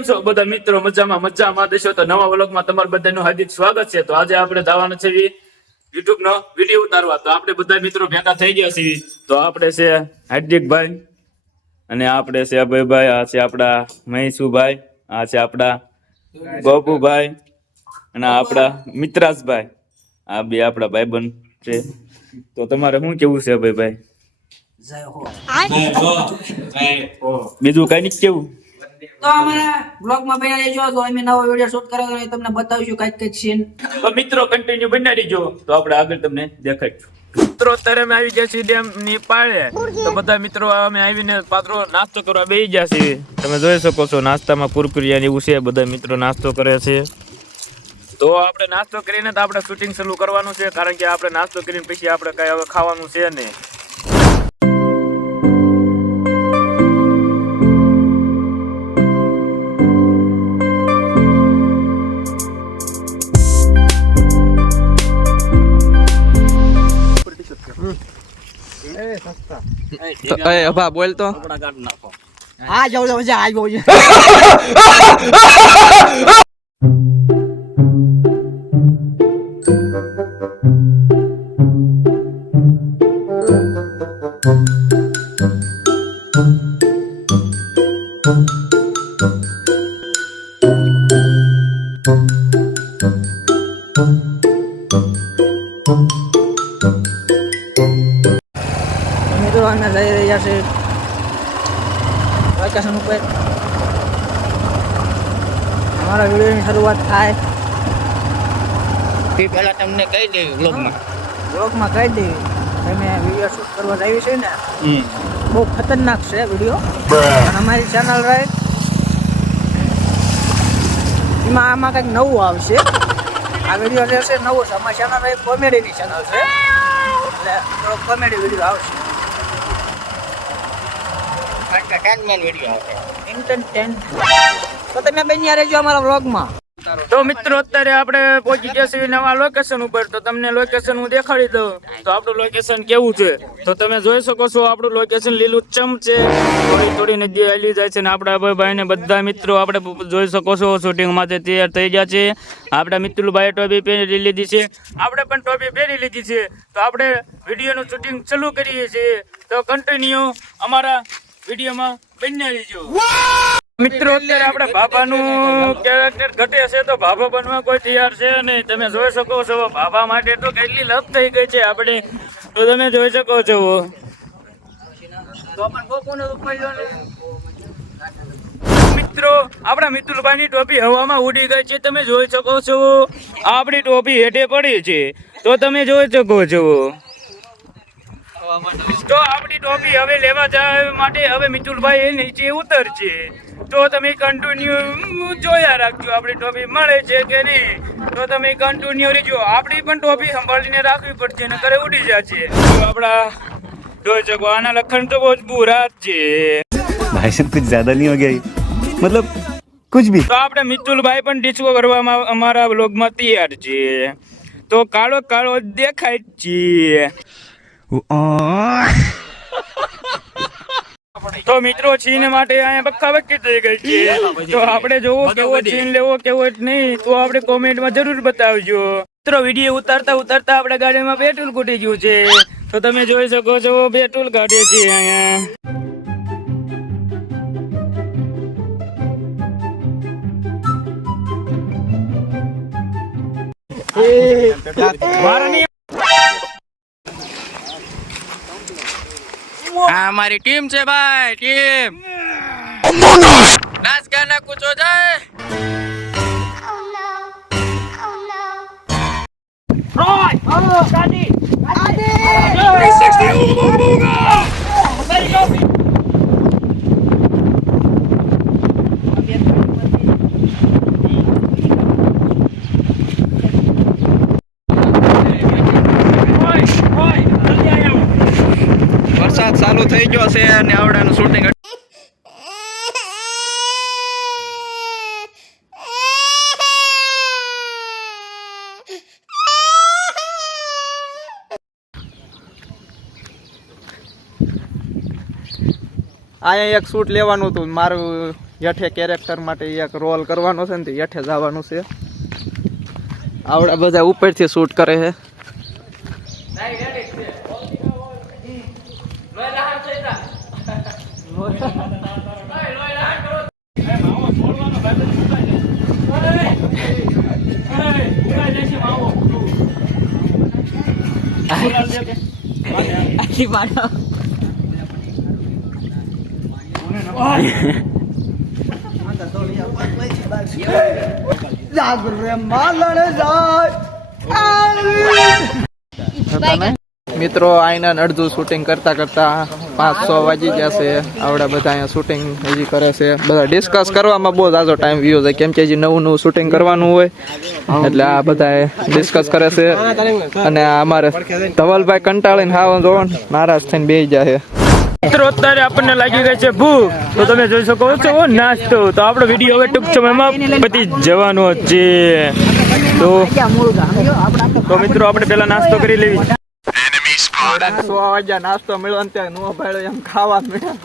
કેમ છો બધા મિત્રો? મજામાં દેશો તો નવા વ્લોગમાં તમારું બધાનું હાર્દિક સ્વાગત છે. તો આજે આપણે જવાનું છે YouTube નો વિડીયો ઉતારવા. તો આપણે બધા મિત્રો ભેગા થઈ ગયા છીએ. તો આપણે છે હાર્દિકભાઈ અને આપણે છે અભયભાઈ, આ છે આપડા મહેશુભાઈ, આ છે આપડા ગોપુભાઈ અને આપડા મિત્રાસભાઈ. આ બે આપડા ભાઈબંધ છે. તો તમારે શું કેવું છે અભયભાઈ? બીજું કઈ નહીં કેવું? તો અમારા બ્લોગમાં બન્યા રહેજો. તો અમે નવો વિડિયો શૂટ કર્યો તો તમને બતાવીશું કઈક સીન. તો મિત્રો કન્ટિન્યુ બન્યા રહીજો. તો આપણે આગળ તમને દેખાડીશું. મિત્રો અત્યારે અમે આવી ગયા છીએ ડેમ ની પાળે. તો બધા મિત્રો અમે આવીને પાત્રો નાસ્તો કરવા બેસી ગયા છીએ. તમે જોઈ શકો છો નાસ્તામાં કુરકુરિયા એવું છે. બધા મિત્રો નાસ્તો કરે છે. તો આપણે નાસ્તો કરીને તો આપણે શૂટિંગ ચાલુ કરવાનું છે, કારણ કે આપણે નાસ્તો કરીને પછી આપણે કઈ હવે ખાવાનું છે નહીં. અભા બોલ તો હા જાવ મજા આવી ગયો. મિત્રો અમે જઈ રહ્યા છે વેકેશન ઉપર. અમારા વિડીયોની શરૂઆત થાય તે પહેલા તમને કહી દેવી બ્લોગમાં કહી દેવી. અમે વિડીયો શૂટ કરવા જઈએ છીએ ને, બહુ ખતરનાક છે વિડીયો. અને અમારી ચેનલ રહે એમાં આમાં કંઈક નવું આવશે. આ વિડીયો જે છે નવો છે. અમારી ચેનલ રહે કોમેડીની ચેનલ છે, એટલે કોમેડી વિડીયો આવશે. તો તમે બન્યા રહેજો અમારા વ્લોગમાં. તો મિત્રો અત્યારે આપણે પહોંચી ગયા છીએ નવા લોકેશન ઉપર. તો તમને લોકેશન હું દેખાડી દઉં. તો આપણું લોકેશન કેવું છે તો તમે જોઈ શકો છો. આપણું લોકેશન લીલુંછમ છે. થોડી નદી હાલી જાય છે ને આપણા અભયભાઈ ને બધા મિત્રો આપણે જોઈ શકો છો શૂટિંગ માટે તૈયાર થઈ ગયા છે. આપણા મિત્રુભાઈ ટોપી પહેરી લીધી છે, આપણે પણ ટોપી પહેરી લીધી છે. તો આપણે વિડીયોનું શૂટિંગ ચાલુ કરીએ છીએ. તો કન્ટિન્યુ અમારા વિડીયોમાં બન્યા રહીજો. મિત્રો અત્યારે આપણે ભાભાનું કેરેક્ટર ઘટે છે, તો ભાભા બનવા કોઈ તૈયાર છે નહીં. તમે જોઈ શકો છો ભાભા માટે તો કેટલી લપ થઈ ગઈ છે આપણે. તો તમે જોઈ શકો છો. મિત્રો આપણા મિત્રુભાઈની ટોપી હવામાં ઉડી ગઈ છે. તમે જોઈ શકો છો આપણી ટોપી હેઠે પડી છે. તો તમે જોઈ શકો છો. તો આપણી ટોપી હવે લેવા જવા માટે હવે મિતુલભાઈ નીચે ઉતરશે. તો તમે કન્ટિન્યુ જોયા રાખજો આપણી ટોપી મળે છે કે નહીં. તો તમે કન્ટિન્યુ રહેજો. આપણી પણ ટોપી સંભાળીને રાખવી પડશે, ને ઘરે ઉડી જશે. આપણા જોઈ શકો આના લખણ તો બહુ જ બુરા છે. भाई साहब कुछ ज्यादा नहीं हो गया मतलब कुछ भी. તો આપણે મિતુલભાઈ પણ ડિસ્કો કરવામાં અમારા વ્લોગમાં તૈયાર છે. તો કાળો કાળો દેખાય છે. તો મિત્રો છીન માટે અહીંયા બક્કાબક્કી થઈ ગઈ છે. તો આપણે જોવો કેવો છીન લેવો કેવો નહીં, તો આપણે કોમેન્ટમાં જરૂર બતાવજો. મિત્રો વિડીયો ઉતારતા આપણે ગાડીમાં પેટ્રોલ ખૂટી ગયું છે. તો તમે જોઈ શકો છો પેટ્રોલ કાઢે છે અહીંયા. આ અમારી ટીમ છે ભાઈ. ટીમ નાચ ગાના કુછ હો જાય. વરસાદ ચાલુ થઈ ગયો છે અને આવડાનું શૂટિંગ અહીંયા એક શૂટ લેવાનું હતું મારું યઠે કેરેક્ટર માટે એક રોલ કરવાનો છે ને તે યઠે જવાનું છે. આવડા બધા ઉપરથી શૂટ કરે છે. મિત્રો આઈના અડધું શૂટિંગ કરતા કરતા 5-6 વાગી ગયા છે. આવડા બધા અહીંયા શૂટિંગ હજી કરે છે. બધા ડિસ્કસ કરવામાં બહુ ઝાઝો ટાઈમ વ્યો છે કેમ કે હજી નવું શૂટિંગ કરવાનું હોય એટલે આ બધા ડિસ્કસ કરે છે. અને આ અમારે ધવલભાઈ કંટાળીને હાવ જોવો ને નારાજ થઈને બેસી જાય છે. મિત્રો અત્યારે આપણને લાગી ગઈ છે ભૂખ, તો તમે જોઈ શકો છો નાસ્તો. તો આપણો વિડીયો હવે ટૂંક સમયમાં પતી જવાનો છે. તો મિત્રો આપણે પેલા નાસ્તો કરી લેવી. 100 વાગ્યા નાસ્તો મળ્યો ને ત્યાં નો ભાડ્યો એમ ખાવા મળ્યા.